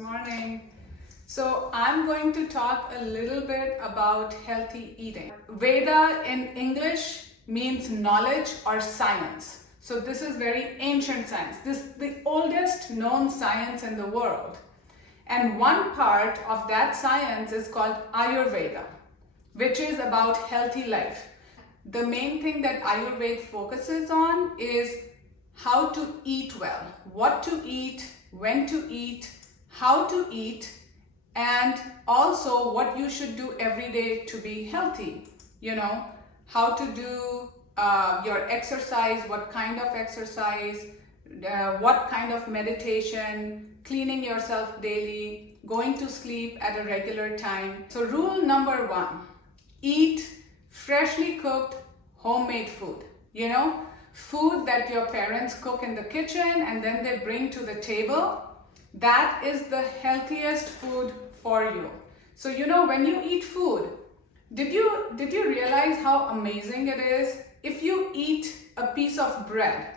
morning. So I'm going to talk a little bit about healthy eating. Veda in English means knowledge or science. So this is very ancient science. This is the oldest known science in the world. And one part of that science is called Ayurveda, which is about healthy life. The main thing that Ayurveda focuses on is how to eat well, what to eat, when to eat, how to eat, and also what you should do every day to be healthy. You know, how to do your exercise, what kind of exercise, what kind of meditation, cleaning yourself daily, going to sleep at a regular time. So rule number 1, eat freshly cooked homemade food. You know, food that your parents cook in the kitchen and then they bring to the table. That is the healthiest food for you. So you know, when you eat food, did you realize how amazing it is? If you eat a piece of bread,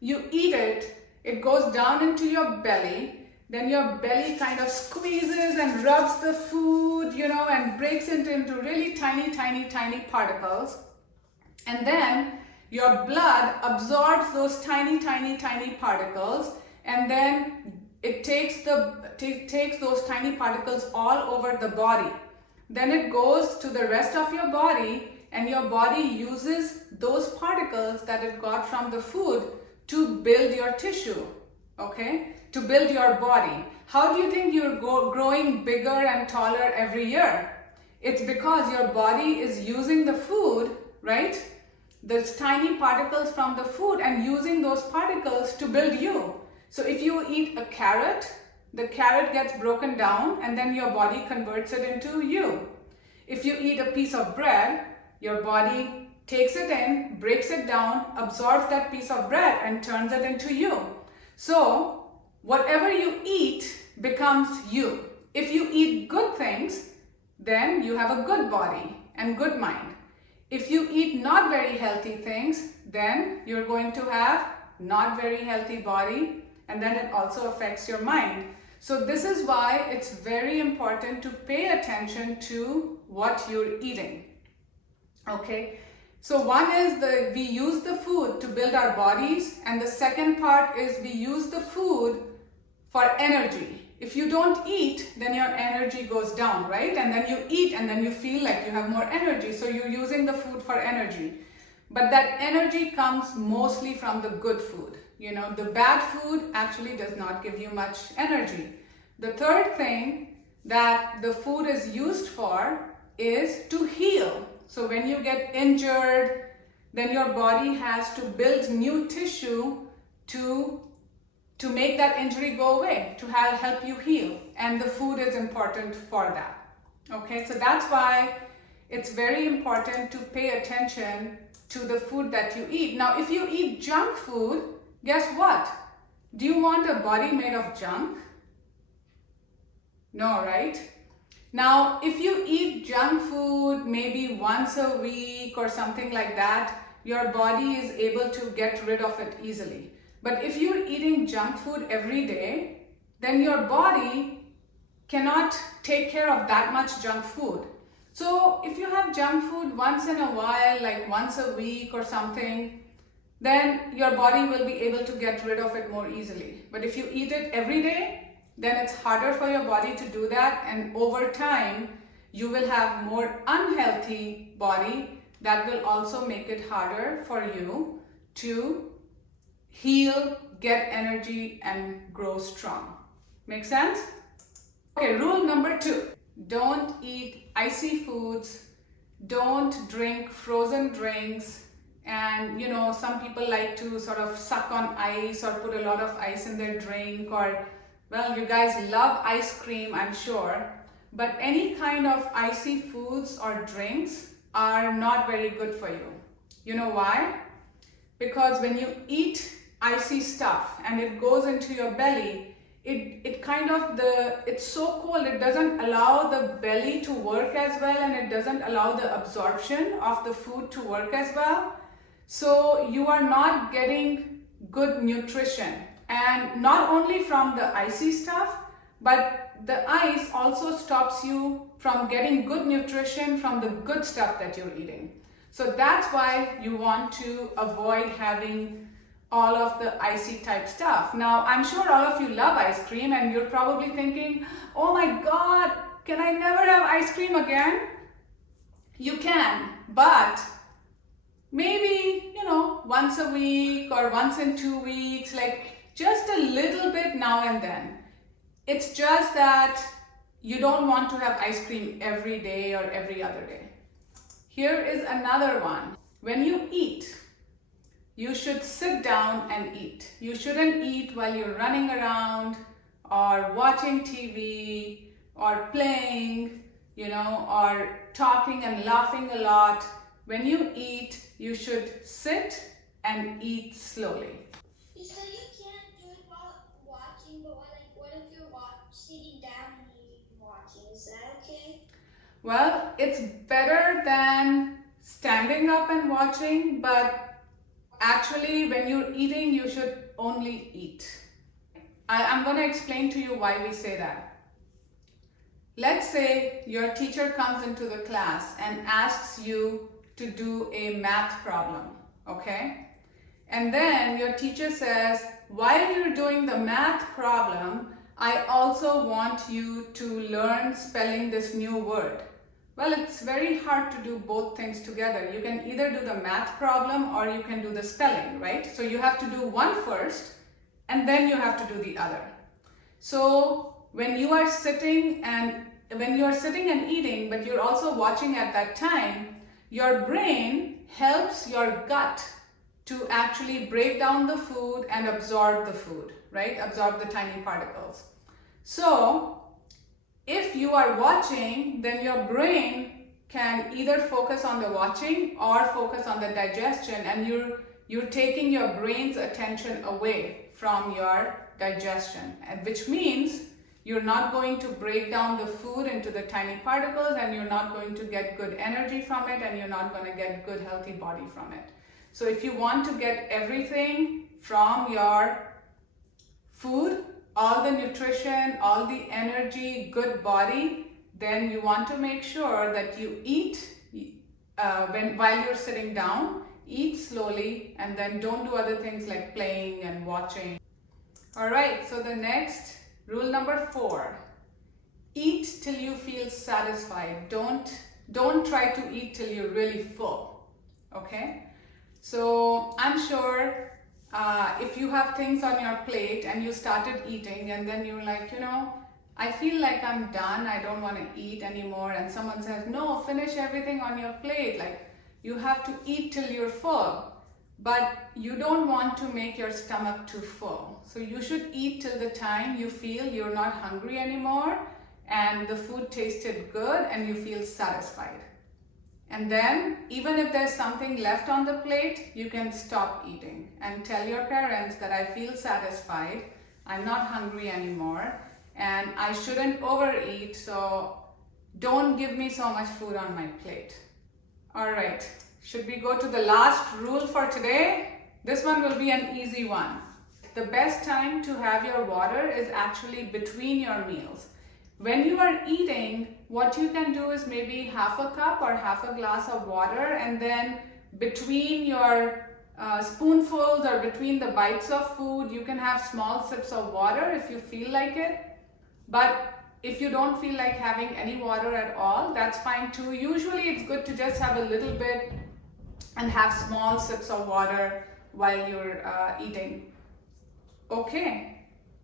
you eat it, it goes down into your belly, then your belly kind of squeezes and rubs the food, you know, and breaks it into really tiny particles. And then your blood absorbs those tiny particles, and then it takes those tiny particles all over the body. Then it goes to the rest of your body, and your body uses those particles that it got from the food to build your tissue, okay? To build your body. How do you think you're growing bigger and taller every year? It's because your body is using the food, right? Those tiny particles from the food and using those particles to build you. So if you eat a carrot, the carrot gets broken down and then your body converts it into you. If you eat a piece of bread, your body takes it in, breaks it down, absorbs that piece of bread and turns it into you. So whatever you eat becomes you. If you eat good things, then you have a good body and good mind. If you eat not very healthy things, then you're going to have not very healthy body, and then it also affects your mind. So this is why it's very important to pay attention to what you're eating. Okay, so one is we use the food to build our bodies, and the second part is we use the food for energy. If you don't eat, then your energy goes down, right? And then you eat and then you feel like you have more energy. So you're using the food for energy. But that energy comes mostly from the good food. You know, the bad food actually does not give you much energy. The third thing that the food is used for is to heal. So when you get injured, then your body has to build new tissue to make that injury go away, to help you heal. And the food is important for that. Okay, so that's why it's very important to pay attention to the food that you eat. Now, if you eat junk food, guess what? Do you want a body made of junk? No, right? Now, if you eat junk food maybe once a week or something like that, your body is able to get rid of it easily. But if you're eating junk food every day, then your body cannot take care of that much junk food. So if you have junk food once in a while, like once a week or something, then your body will be able to get rid of it more easily. But if you eat it every day, then it's harder for your body to do that, and over time you will have more unhealthy body that will also make it harder for you to heal, get energy, and grow strong. Make sense? Okay, rule number 2. Don't eat icy foods. Don't drink frozen drinks. And you know, some people like to sort of suck on ice or put a lot of ice in their drink, or, well, you guys love ice cream, I'm sure. But any kind of icy foods or drinks are not very good for you. You know why? Because when you eat icy stuff and it goes into your belly, it's so cold, it doesn't allow the belly to work as well, and it doesn't allow the absorption of the food to work as well. So you are not getting good nutrition, and not only from the icy stuff, but the ice also stops you from getting good nutrition from the good stuff that you're eating. So that's why you want to avoid having all of the icy type stuff. Now, I'm sure all of you love ice cream and you're probably thinking, oh my God, can I never have ice cream again? You can, but maybe, once a week or once in 2 weeks, like just a little bit now and then. It's just that you don't want to have ice cream every day or every other day. Here is another one. When you eat, you should sit down and eat. You shouldn't eat while you're running around or watching TV or playing, or talking and laughing a lot. When you eat, you should sit and eat slowly. So you can't do it while watching, but what if you're sitting down and you're watching? Is that okay? Well, it's better than standing up and watching, but actually when you're eating, you should only eat. I'm going to explain to you why we say that. Let's say your teacher comes into the class and asks you to do a math problem, okay? And then your teacher says, while you're doing the math problem, I also want you to learn spelling this new word. Well, it's very hard to do both things together. You can either do the math problem or you can do the spelling, right? So you have to do one first and then you have to do the other. So when you are sitting and eating, but you're also watching at that time, your brain helps your gut to actually break down the food and absorb the food, right? Absorb the tiny particles. So if you are watching, then your brain can either focus on the watching or focus on the digestion, and you're taking your brain's attention away from your digestion, which means you're not going to break down the food into the tiny particles, and you're not going to get good energy from it, and you're not going to get good healthy body from it. So if you want to get everything from your food, all the nutrition, all the energy, good body, then you want to make sure that you eat while you're sitting down, eat slowly, and then don't do other things like playing and watching. All right, so the next rule number 4, eat till you feel satisfied. Don't try to eat till you're really full, okay? So I'm sure if you have things on your plate and you started eating and then you're like, I feel like I'm done, I don't want to eat anymore, and someone says, no, finish everything on your plate, like you have to eat till you're full. But you don't want to make your stomach too full. So you should eat till the time you feel you're not hungry anymore and the food tasted good and you feel satisfied. And then even if there's something left on the plate, you can stop eating and tell your parents that I feel satisfied, I'm not hungry anymore, and I shouldn't overeat, so don't give me so much food on my plate. All right. Should we go to the last rule for today? This one will be an easy one. The best time to have your water is actually between your meals. When you are eating, what you can do is maybe half a cup or half a glass of water, and then between your spoonfuls or between the bites of food, you can have small sips of water if you feel like it. But if you don't feel like having any water at all, that's fine too. Usually it's good to just have a little bit and have small sips of water while you're eating. Okay,